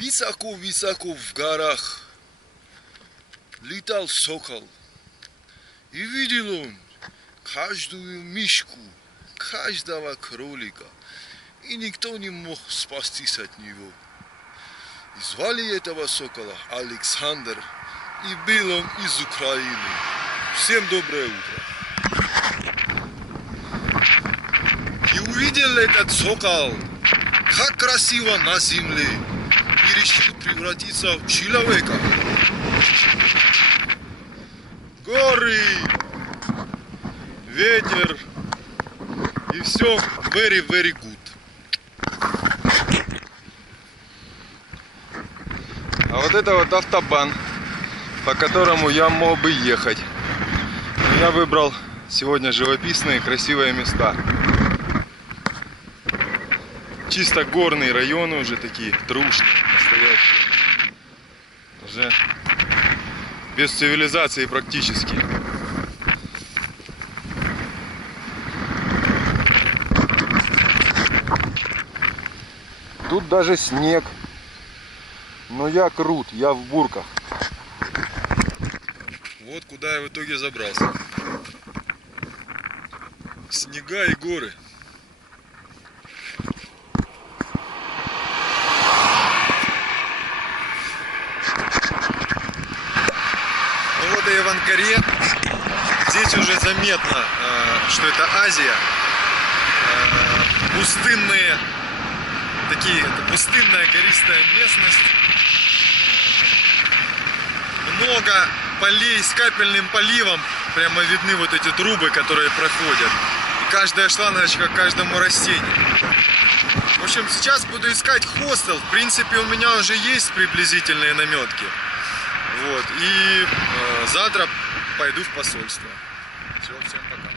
Высоко-высоко в горах летал сокол. И видел он каждую мишку, каждого кролика. И никто не мог спастись от него. И звали этого сокола Александр. И был он из Украины. Всем доброе утро. И увидел этот сокол, как красиво на земле. И решил превратиться в человека. Горы, ветер и все very, very good. А вот это вот автобан, по которому я мог бы ехать. Но я выбрал сегодня живописные красивые места. Чисто горные районы уже такие, трушные, настоящие. Уже без цивилизации практически. Тут даже снег. Но я крут, я в бурках. Вот куда я в итоге забрался. Снега и горы. Ну вот я в Анкаре. Здесь уже заметно, что это Азия. Пустынные, это пустынная гористая местность. Много полей с капельным поливом. Прямо видны вот эти трубы, которые проходят. И каждая шлангочка к каждому растению. В общем, сейчас буду искать хостел. В принципе, у меня уже есть приблизительные наметки. Вот. И завтра пойду в посольство. Все, всем пока.